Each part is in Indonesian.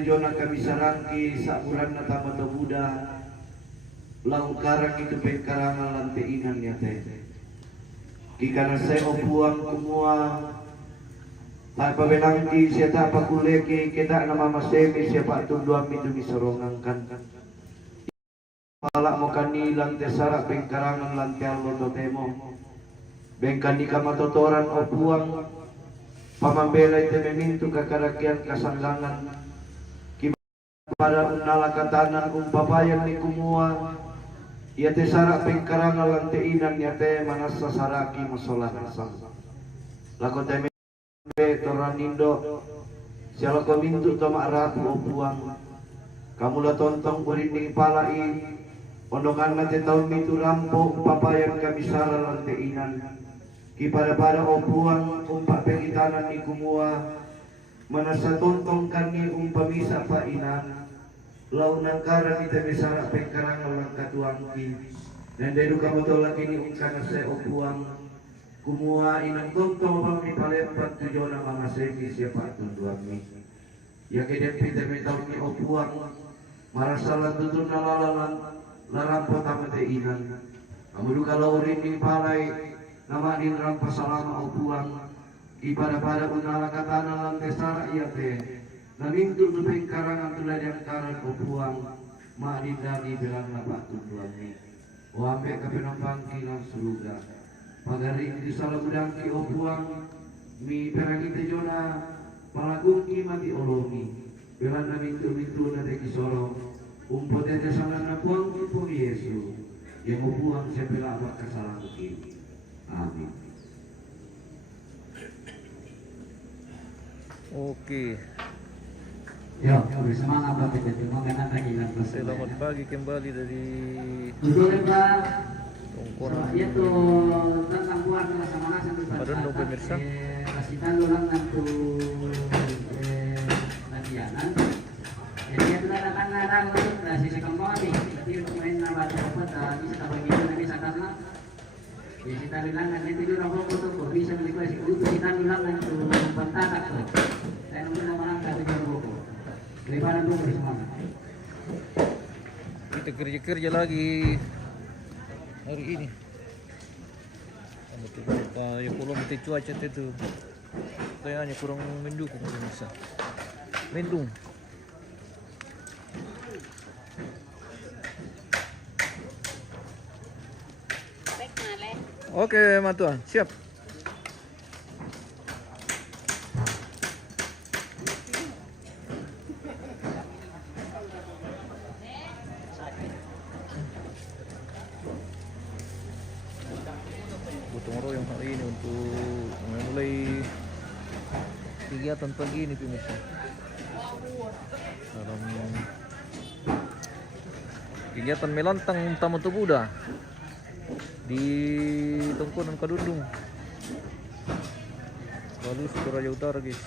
tujona kami sarangki sakuran na tama to Buddha langkarang itu pengkarangan lantai inan ya teh kikana saya opuang kumua tak pabenangki siapa pakuleki kita nama masemi siapa tunduam itu misorongangkan malak mokani lantai sarak pengkarangan lantai allo totemo bengkani kamatotoran opuang pamambela itu memintu kakarakian kasanggangan pada unala katanan umpapayan ni kumua ia te sarak pengkarangan lantai inan ya te manasa saraki masolah asal lako te toranindo siala ko mintu tama rapu opuang kamu la tontong urinding palai ondongan na te taun mitu rampo papayan kami sara lantai inan kipada opuang umpak pengitanan ni kumua manasa tontong kani umpamisa pa inan lau nangkara kita besara pengkarangan lang katuangki dan dari kamu tolak ini ungkana saya opuang kumua inang tontong bang ni palempat tujona mama seki siapa tunduami ya kedep kita betau ni opuang marasalan tutun nalalalan larampo tamate inan kamu duka laurin ni palai nama din rampa salama opuang ipada unala katana lantai sara iya teh namintu tu pengkarangan tuladan karan opuang ma'adin dari belang lapak tunduami wampe kapenopang kilang surga pagari di salah udangki opuang mi peragi tejona palagungki mati olomi belang namintu na teki soro umpote te salah napuang kipong Yesu yang opuang sepela abak kasalangki amin. Oke. Yo, semangat Bapak itu, mengenang lagi lah. Selamat pagi kembali dari Betul Pak. Tongkonan. Itu tentang keluarga sama nasi itu. Padahal pemirsa. Kasih tahu orang nanti latihanan. Jadi itu datang datang untuk sisi kembali. Jadi untuk main nama dapat bisa tak begitu lagi sadarnya. Di kita bilang nanti itu orang foto bisa beli kuasi itu kita bilang nanti pentak tuh. Dan untuk nama kata jago. Lebaran dulu bersama. Kita kerja lagi hari ini. Ya kalau mati cuaca itu kayaknya kurang mendukung bisa. Mendung. Oke, Matuan, siap. Gotong royong hari ini untuk memulai kegiatan pagi ini pemirsa. Dalam kegiatan melantang Taman Buddha di Tongkonan Kadundung, lalu Toraja Utara guys.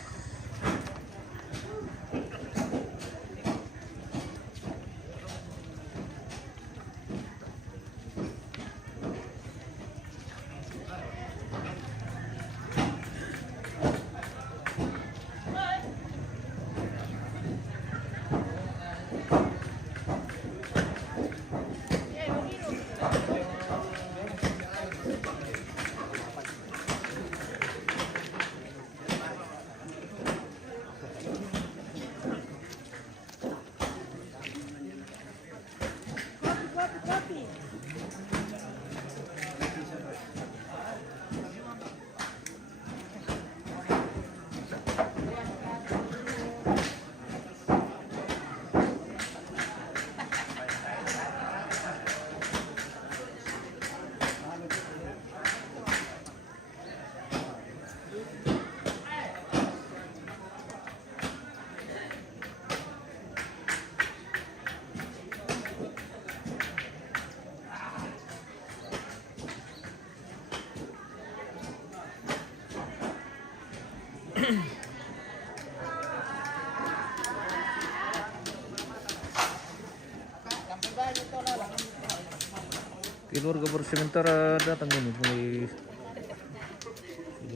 Keluarga baru sementara datang ini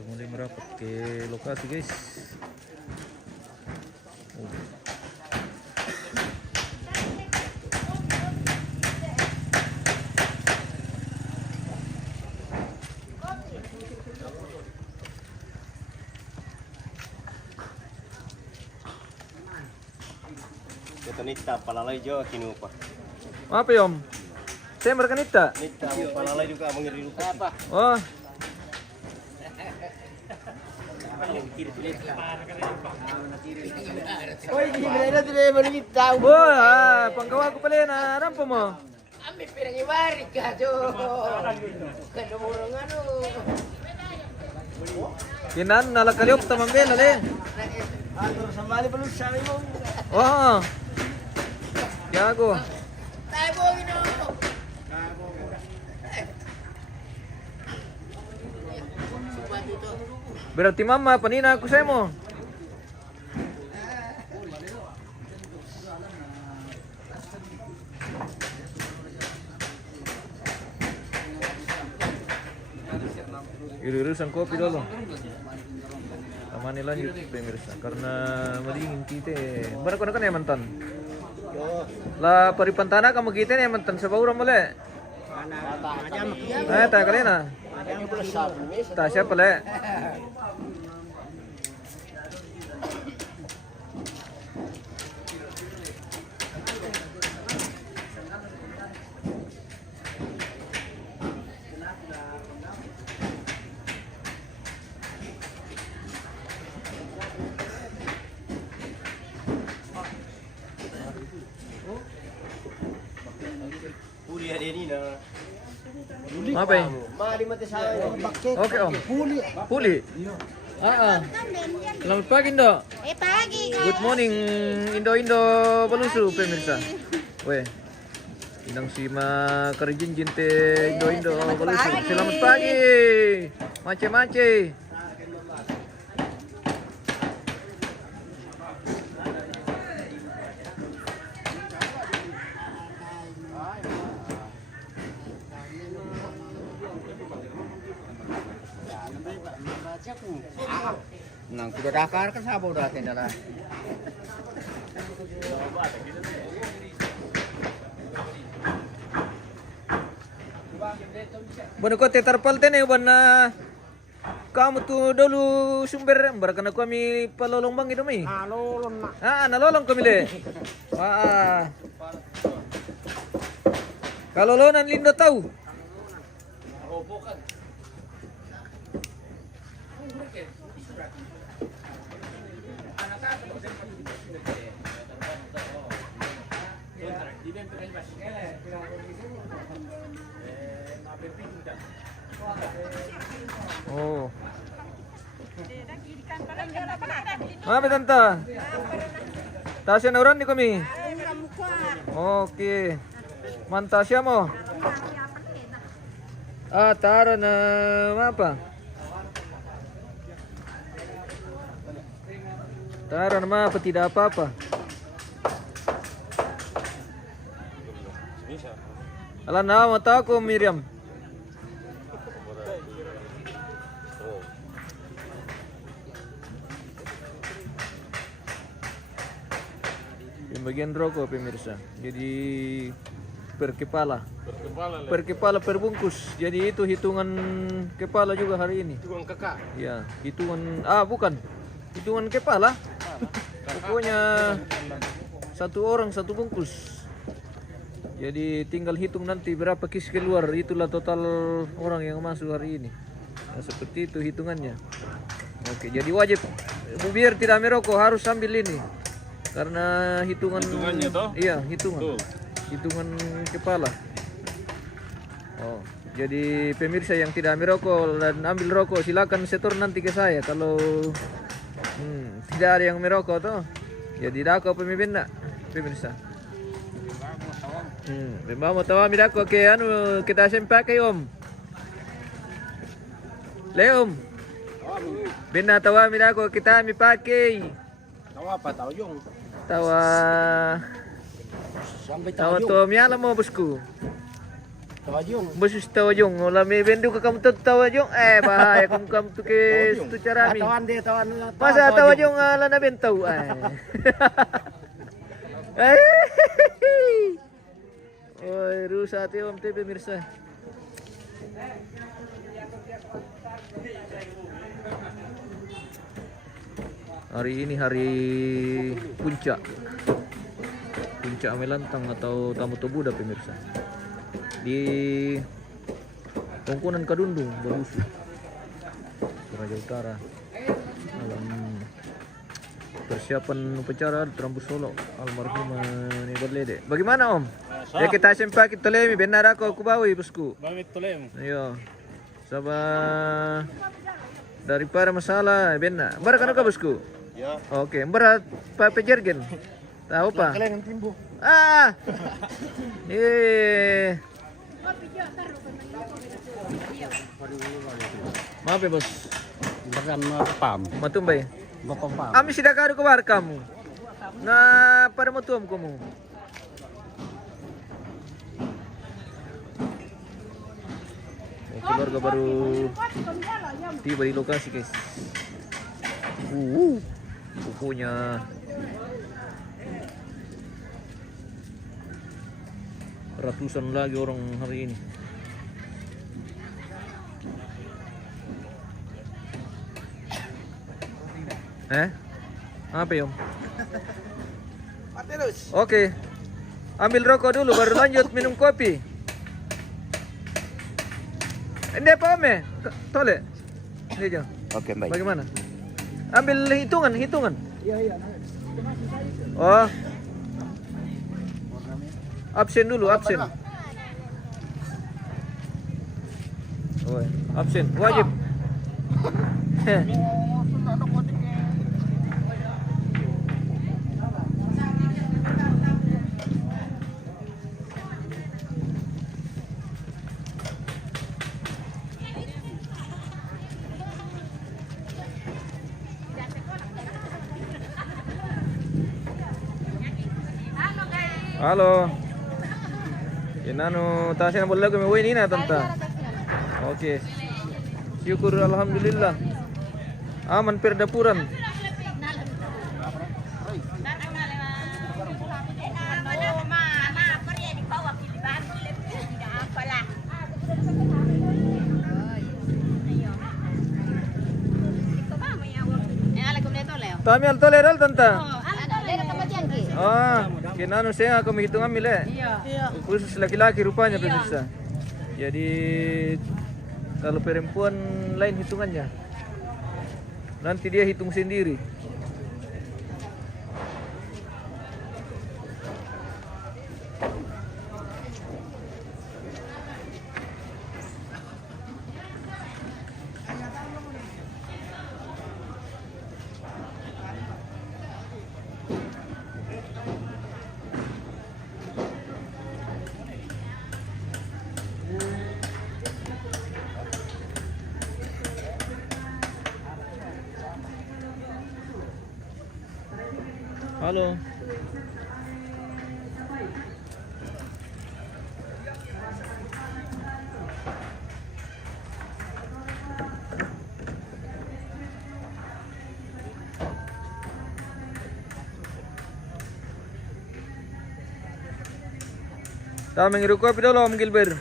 mulai merapat ke lokasi guys. Ito nita, palalay jo, kinupa. Apa yom? Saya merkanita. Nita, palalay juga mengirim apa? Oh, Oy, di mana tidak menita? oh, pangkawa ko pala na rampo mo. Ambil pirang ibari ka jo. Kano mo ano? Kinan nalakaliok tamambel ale. Atur sambali belum sabi mo. Oh. Gago. Tayo mo gino. Berarti mama panina aku saya mo. Irurusan kopi dulu. Amani lanjut pemirsa karena madingin kita. Barang kono kan ya mantan. Lah paripantana kamu kita ya mantan sabaura mole. Tak kalena. Tak siapa le. Puli hari ini na. Apa ya? Mari mati saya. Oke om. Puli. Selamat pagi Indo. Pagi Kak. Good morning Indo Balusu pemirsa. Weh. Inang sima kerjin jinte Indo Balusu. Selamat pagi. Mace. Nang kuda Dakar kan sabo dah tenda. Bueno ko tetarpal tene na kamu tuh dulu sumber barakana kami palolong bang itu mai. Nalolong kami le. Kalolonan lindo tahu. Oh. Apa tante? Tasya na uran ni kami. Oke. Mantasya mo. Tara na apa? Tara na apa tidak apa-apa. Alam na mo ko Miriam. Bagian rokok pemirsa. Jadi per kepala perbungkus. Jadi itu hitungan kepala juga hari ini. Hitungan kakak. Ya, hitungan bukan. Hitungan kepala. Pokoknya satu orang satu bungkus. Jadi tinggal hitung nanti berapa kis keluar. Itulah total orang yang masuk hari ini. Nah, seperti itu hitungannya. Oke, jadi wajib biar tidak merokok harus sambil ini. Karena hitungannya toh? Iya, hitungan. Tuh. Hitungan kepala. Oh, jadi pemirsa yang tidak merokok dan ambil rokok silakan setor nanti ke saya kalau tidak ada yang merokok toh. Jadi dako pemimpin nak pemirsa. Memang mau tahu midako ke kita sempak ke om. Leom. Bina tahu midako kita mi pakai. Tahu apa tahu yung? Tawa to miala mo bosku. Tawajong. Bosus tawajong. Wala may bendu ka kamu tawajong. Bahaya kung kamu to ke stu carami. Tawan. Masa tawajong ala na bentaw Oi, rusa ti om te pemirsa. Hari ini hari puncak. Puncak Amelantang atau Tamu Tobuda pemirsa. Di Tongkonan Kadundung, Barusu, Toraja Utara. Dalam persiapan upacara Terambu Solo almarhum Nibad Lede. Bagaimana Om? Ya kita sempat kita lemi benar aku bawa bosku. Bamit tolem. Ayo. Sama daripada masalah benar. Berat kan bosku? Ya. Oke, berat Pak Pejergen. Tahu Pak? Kalian timbu. Ah. Maaf ya bos. Bagan pam. Matumbay. Bapak pam. Kami sudah kado kebar kamu. Na pada matuam kamu. Keluarga baru tiba di lokasi guys. Pokoknya ratusan lagi orang hari ini. Apa ya Om? Oke. Ambil rokok dulu baru lanjut minum kopi. Ini apa Om ya? Tole? Ini aja. Oke, baik. Bagaimana? Ambil hitungan. Oh. Absen dulu, absen. Oh, absen, wajib. Halo. Inanu tasnya boleh kami ini na tanta. Oke. Syukur alhamdulillah. Aman perdapuran. Tami al toleral tanta. Kinano saya kami hitung ambil ya. Khusus laki-laki rupanya pemirsa. Jadi kalau perempuan lain hitungannya. Nanti dia hitung sendiri. Halo. Tahu mengiru kopi dulu Om Gilbert.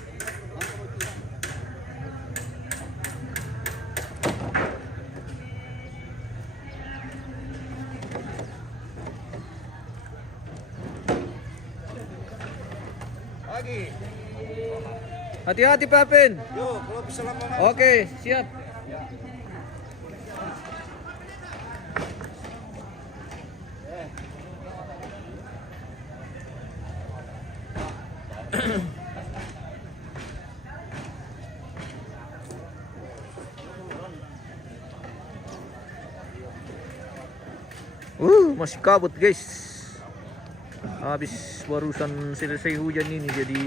Hati-hati Pak Pen. Oke, siap. Masih kabut guys. Habis barusan selesai hujan ini jadi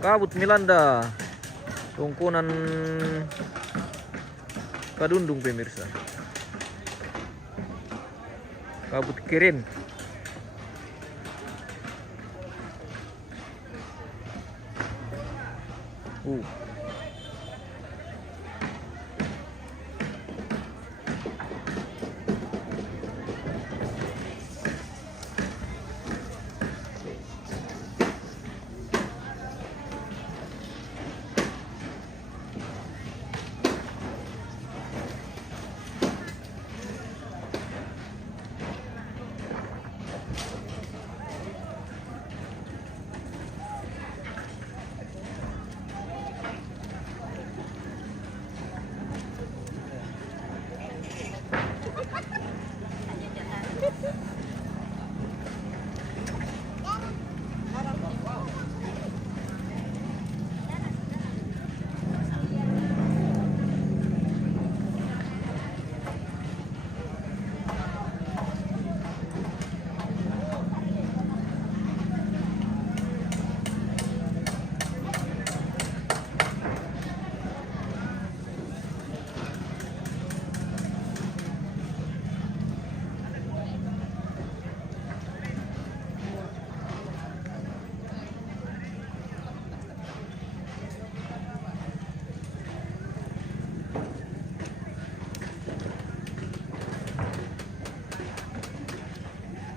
kabut melanda Tongkonan Kadundung pemirsa. Kabut keren.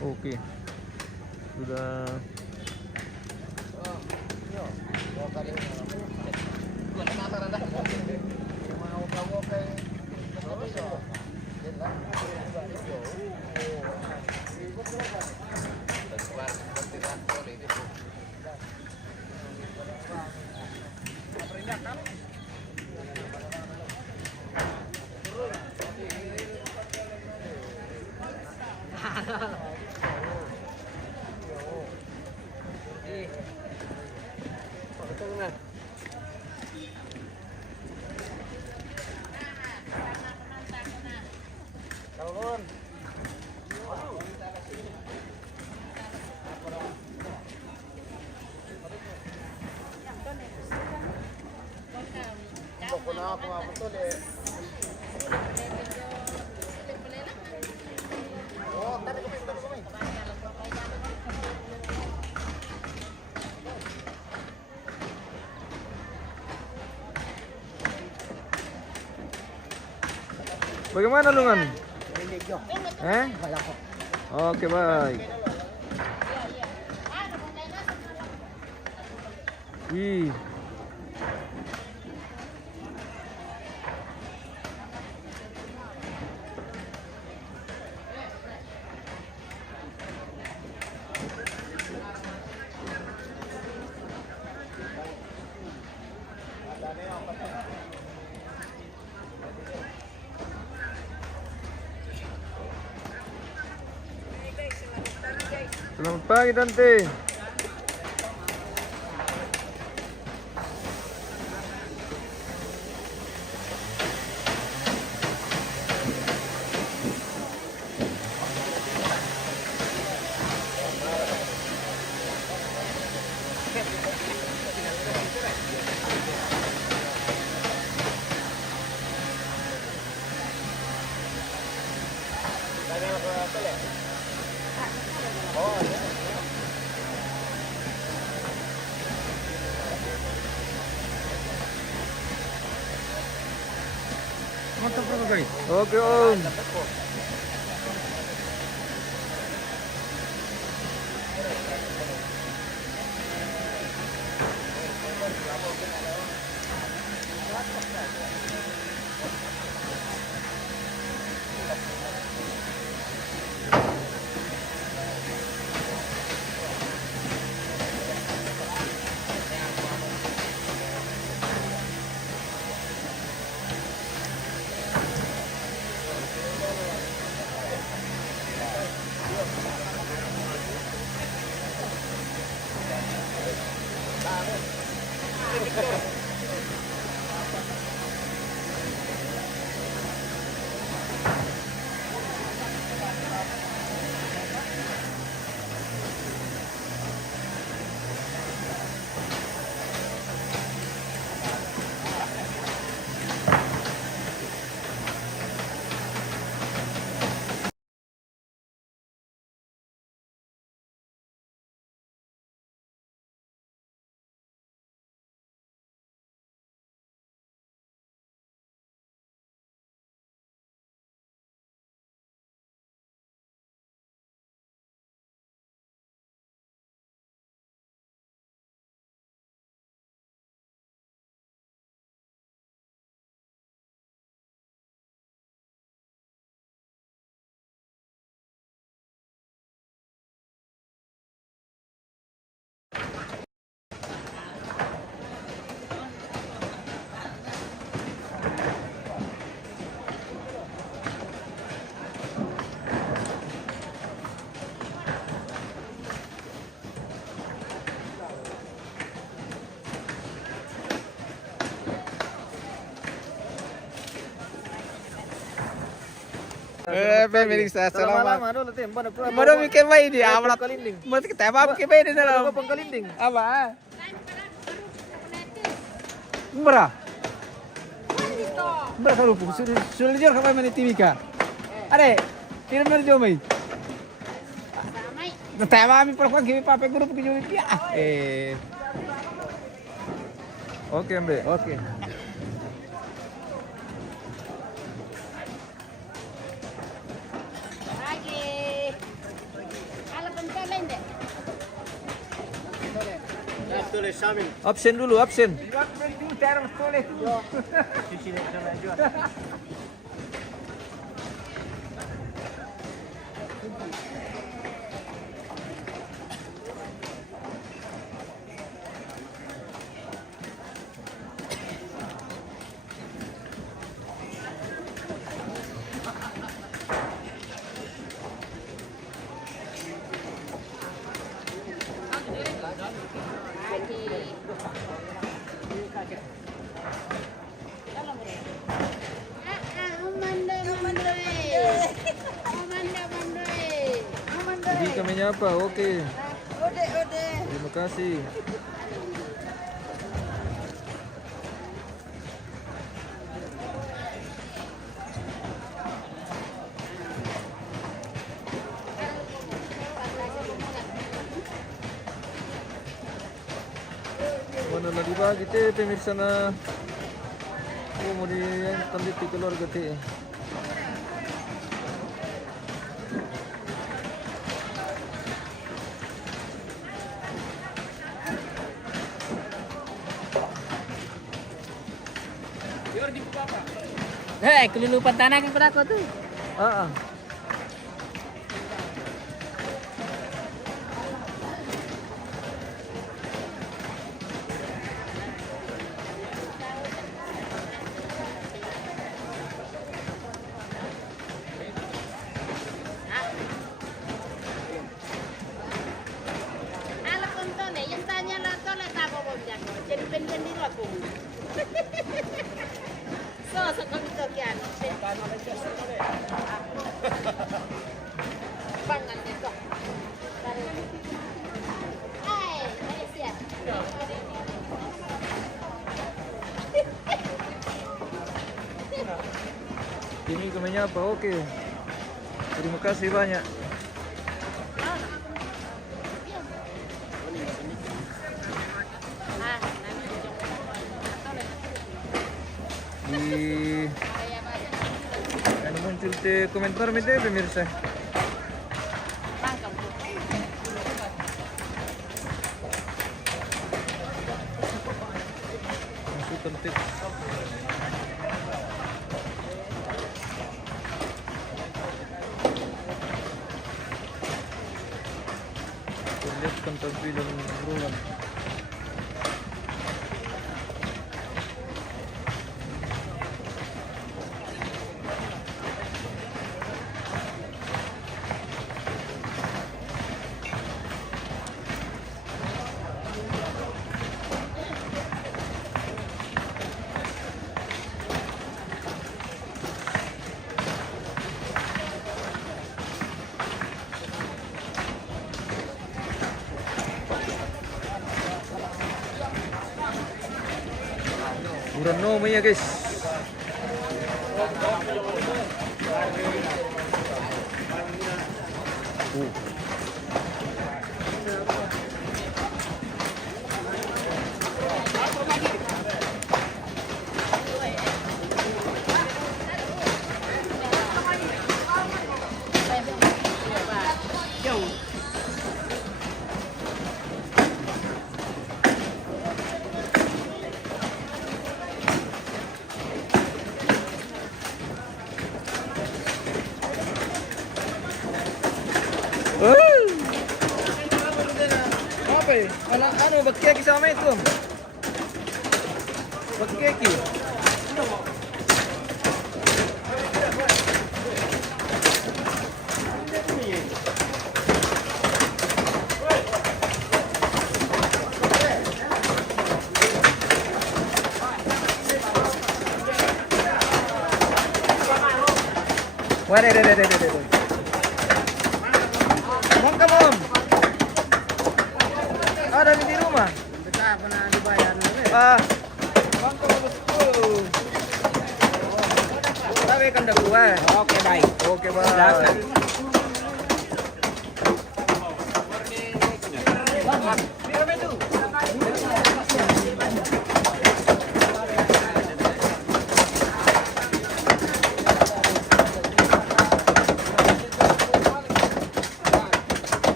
Oke. Sudah. Bagaimana Lungan? Oke, baik. Ih. Selamat pagi Tante. Oke Om. Pemirsa, Lama-lama dulu tim, Baru bikin bayi dia, awal Kalinding. buat kita apa bikin bayi di dalam. Apa Kalinding? Apa? Berapa? Berapa lu? Sudah jujur kapan main TV ka? Are, film mana jauh main? Tema kami perempuan kami pakai grup ke jauh dia. Oke, Mbak. Oke. Absen dulu, absen. Jadi kami nyapa, oke. Terima kasih. Mana na dibagi teh pemirsa na. Oh, mau di yang tandit di keluarga teh. Kelulupan tanah kan aku tuh. Ah, ah. Anak konton yang tanya lah toleh tak mau jago. Jadi pengen di aku. So, sekolah kian. Pangan itu. Hai, Malaysia. Ini kami nyapa, oke. Terima kasih banyak. Di anu muncul di komentar mete pemirsa. Masukkan tips. Perlihatkan tampilan ruangan. Urano ya guys. Apa ya? Anu bakeki sama itu. Bakeki. Waduh. Mangka Om. Ada di rumah. Kita pernah dibayar Mangka bosku. Tapi kan dah kuat. Oke, baik. Oke, baik.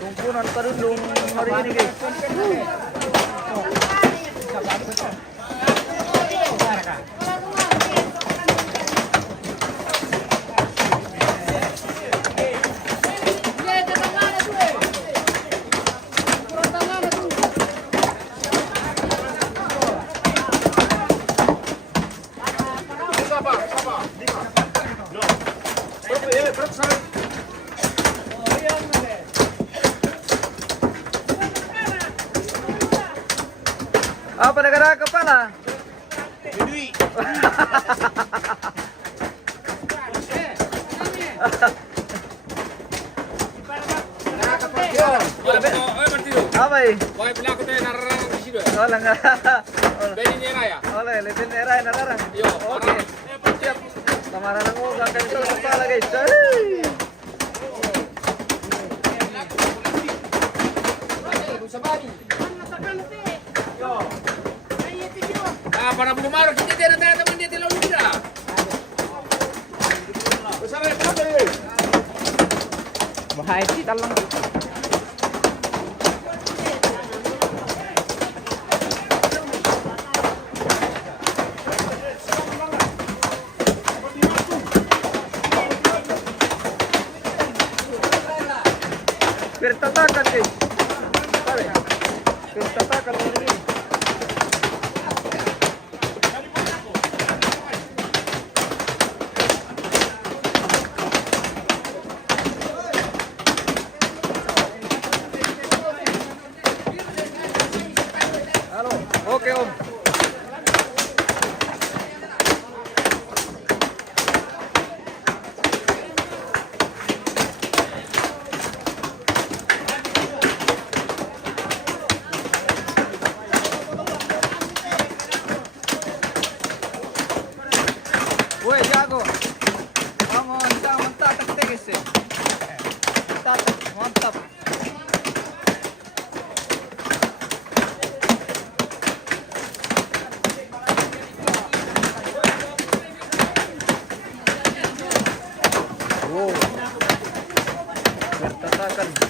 Tumpunan kerudung hari ini guys. Apa negara kepala? Dui. Apa ini? Wah, pila ko tayo nararang di sino. Wala nga. Pwede niya raya. Wala, level na era, nararang. Yo, Okay. Siap. Tamaran ng ugang ganito sa kepala guys. Ay! Ah, para bumaro kita dia na teman dia tilo lira. Bahaya sih talang. Pertatakan guys. Sabi. Pertatakan ini. Halo. Oke Om. Woi, jago. Vamos, kita mantap kita guys. Mantap. Wow. Bertatakan. Sabi.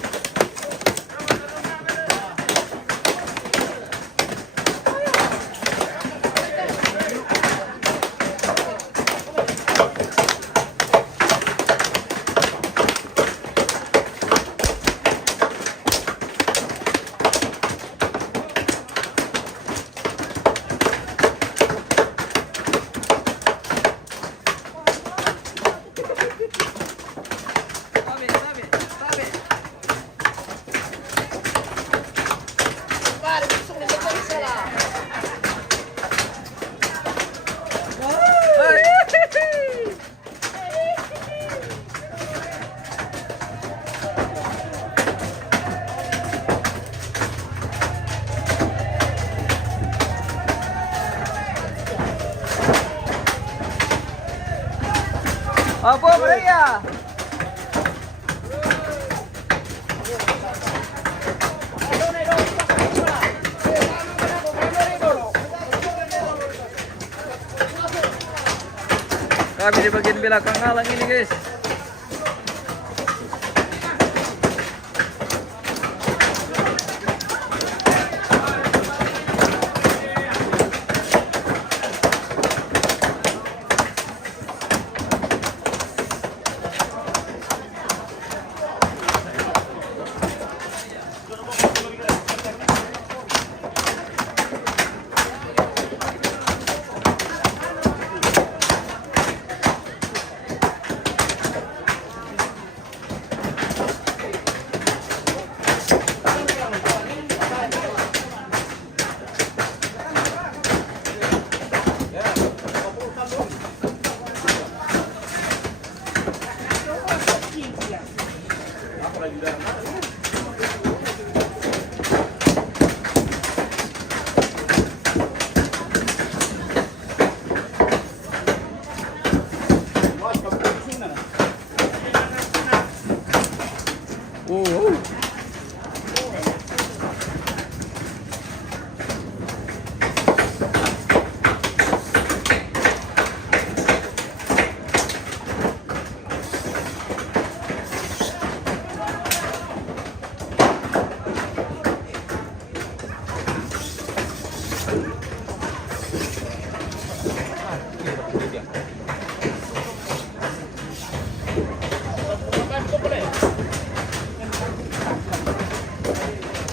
Pare, gusto ko na sa isa lang. Apa Maria? Kami di bagian belakang halang ini guys.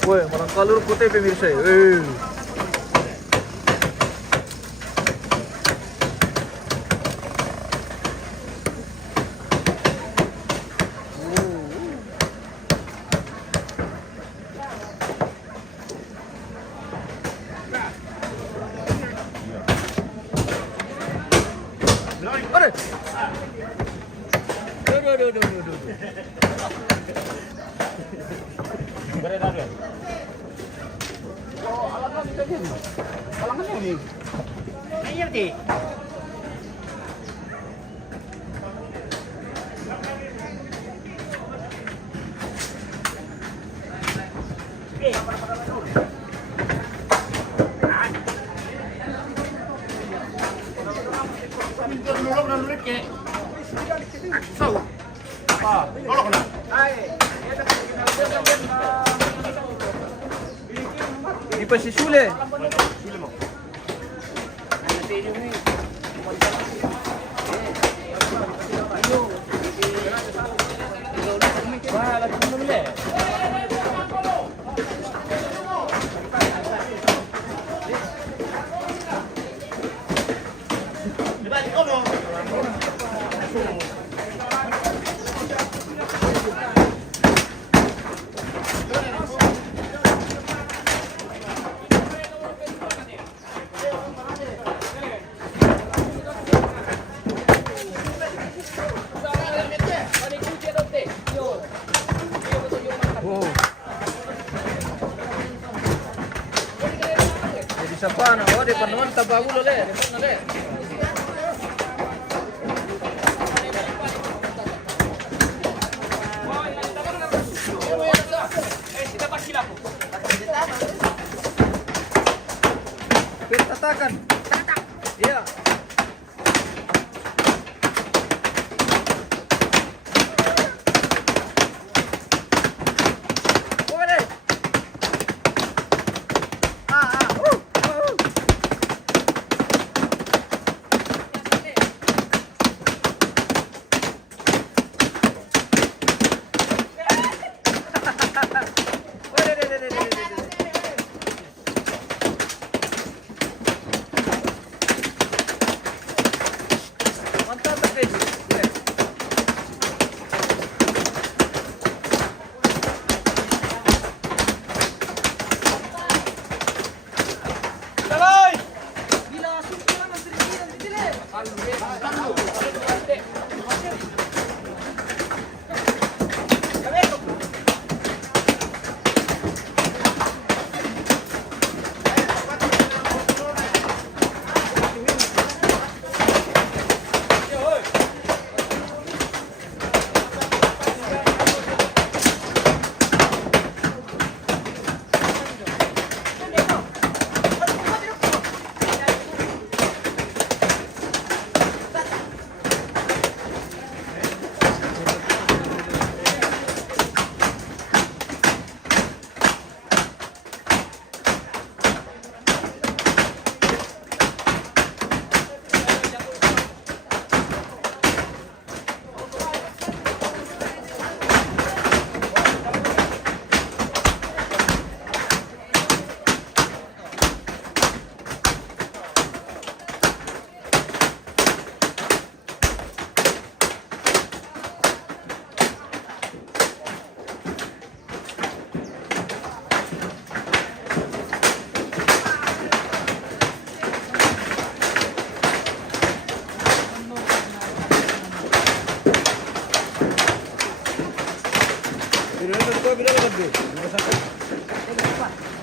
Woi, malang kalur putih pemirsa. Eh. Aduh. Aduh. Di pa si Sule. Wow. Jadi siapa na? Oh, di panuan tabago le. Di mana le? Tatakan. Iya.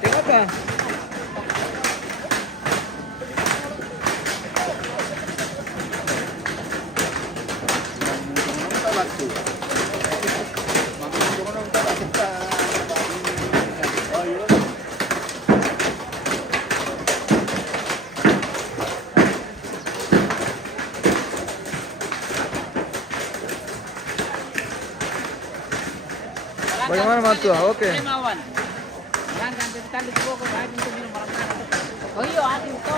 Tengok apa? Bagaimana mantu? Oke. Oh iya, hati itu.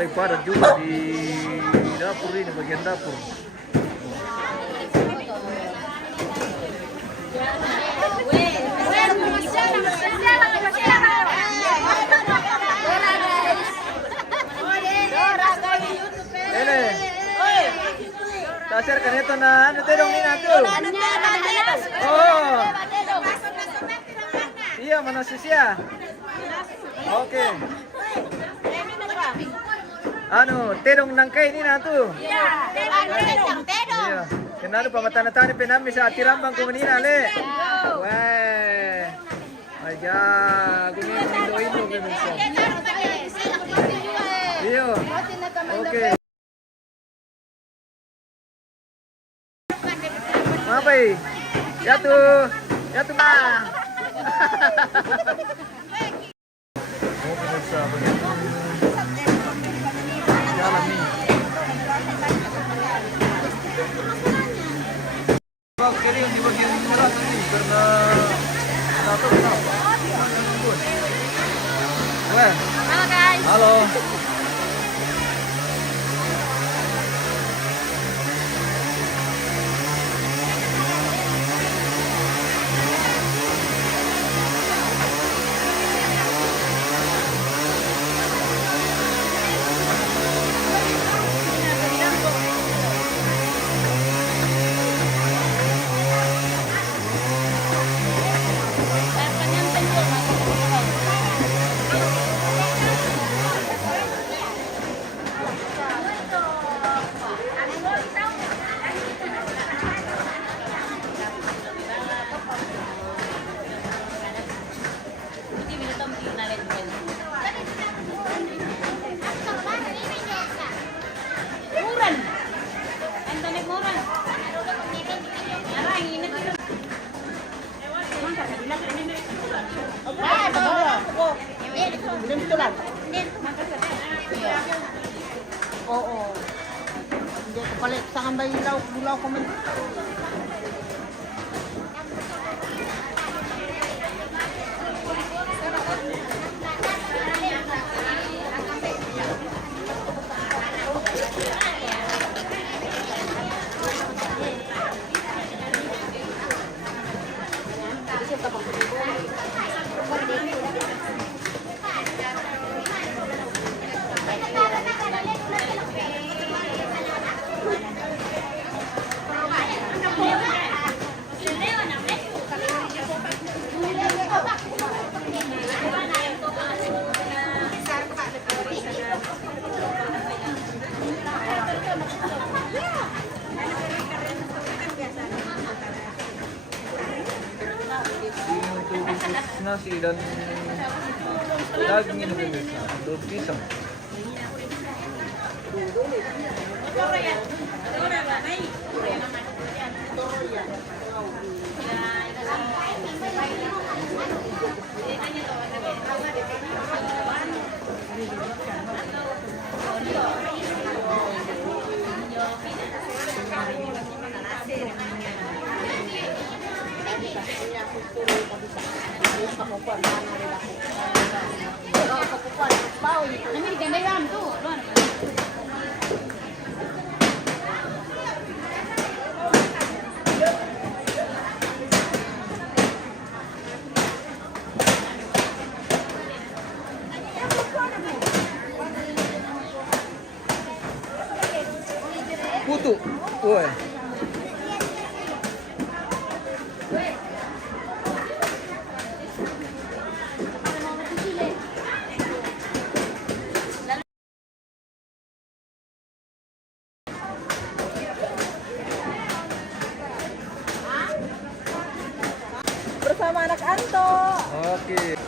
mulai padat juga di dapur ini, bagian dapur. Ini, tasirkan itu na, ano dong ini tuh? Oh, iya mana sisya? Oke. Anu, terong nangkai ini na tuh. Iya. Kenapa pamatana-tani pinami sa atirambang kumanina le? Weh. Aja, gini Indo gini. Iyo. Oke. Apa ini? Jatuh mah. Oh, pemirsa, jalan nih. Oke, ini di bagian merah tadi karena tahu kenapa. Weh. Halo guys. Halo. Oo. Hindi ko palit sa kambay bulaw ko man. Nasi dan daging ini pemirsa, daun pisang. Putu, woi. Bersama anak Anto. Oke.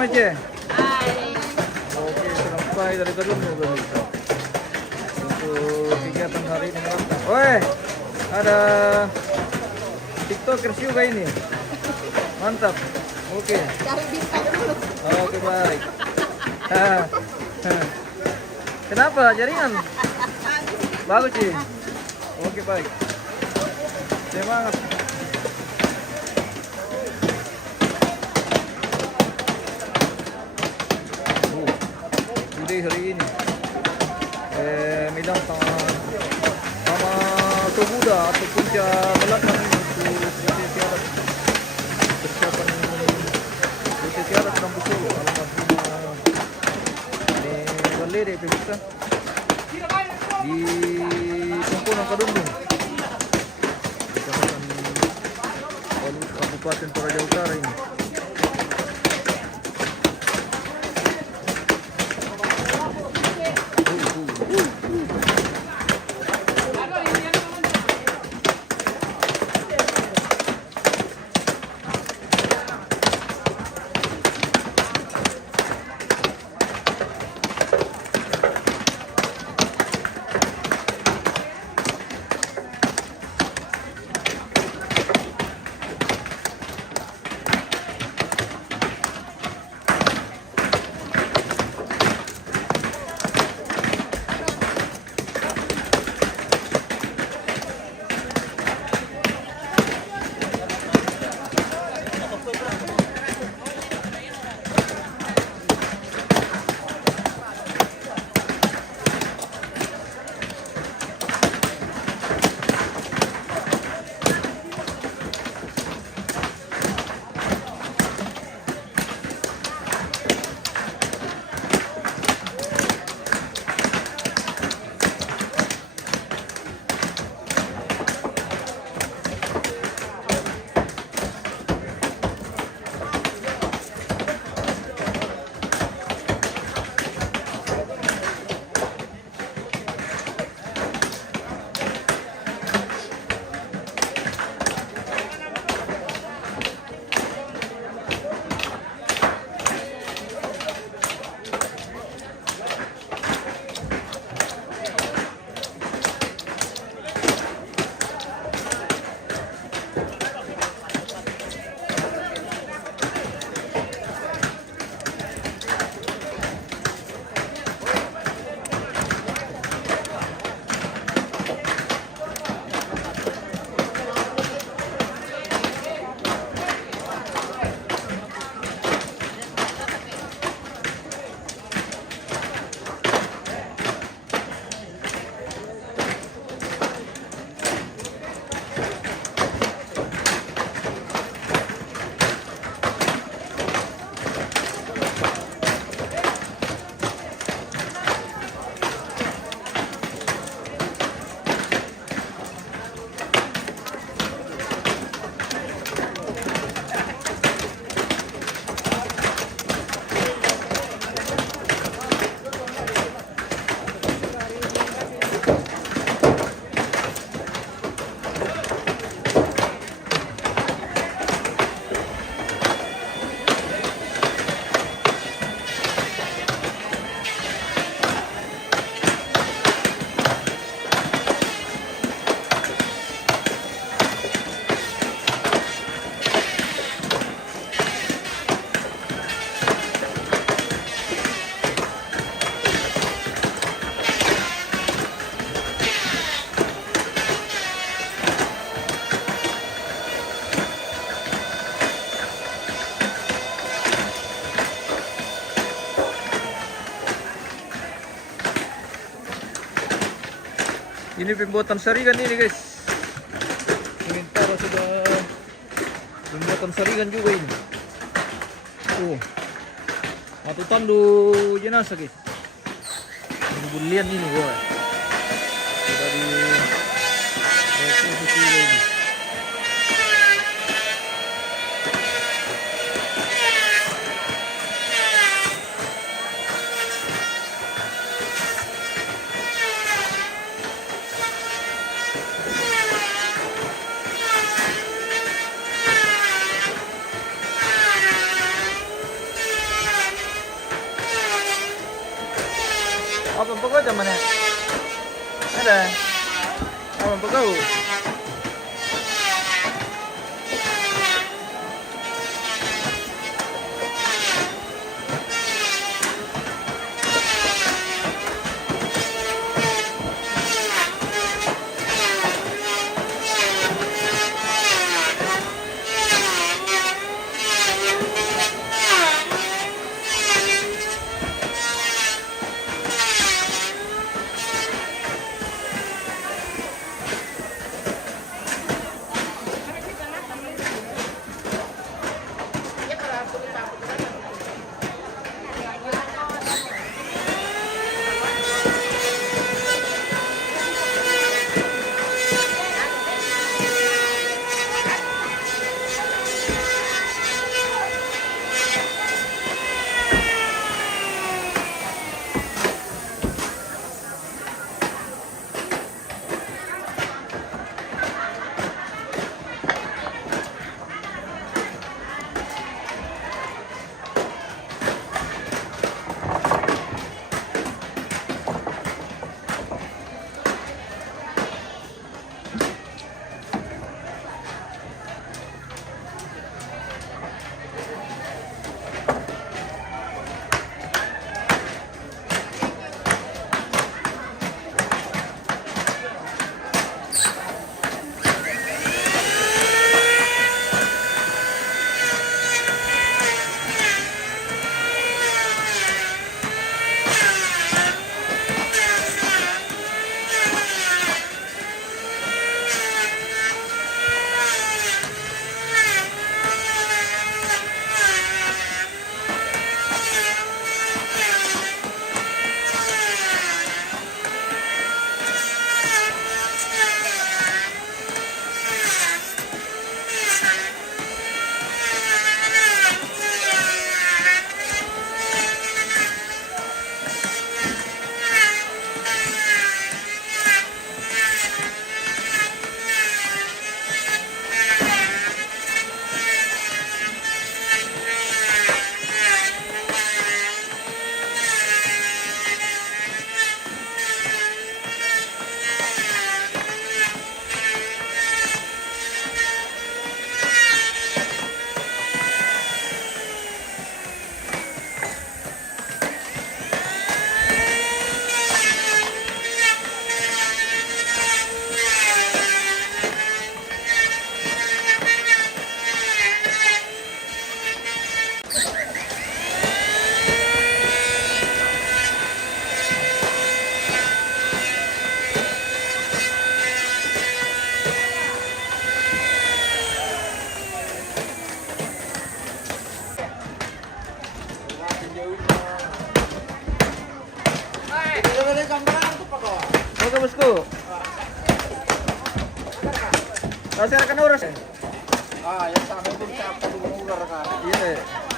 Mace? Hai. Oke, sampai dari Kedunggu guys. Untuk kegiatan hari ini mantap. Woi, ada TikTokers juga ini. Mantap. Oke. Cari bintang dulu. Oke, baik. Kenapa jaringan? Bagus sih. Oke, baik. Semangat. Ide hari ini. Midang sama Tobuda atau puncak belakang ini untuk Prosesi adat persiapan Prosesi adat Rambu Solo alamat rumah Galeri pemirsa di Pempunan Kadundung Kecamatan Palu Kabupaten Toraja Utara ini. Ini pembuatan saringan ini guys. Sementara sudah pembuatan saringan juga ini. Atau tandu jenazah guys. Bulian ini boy. Sudah di posisi ini. mana? Ada. Apa kau? Oke bosku. Saya akan urus. Ah, yang sampai pun siapa dulu ular kan. Iya.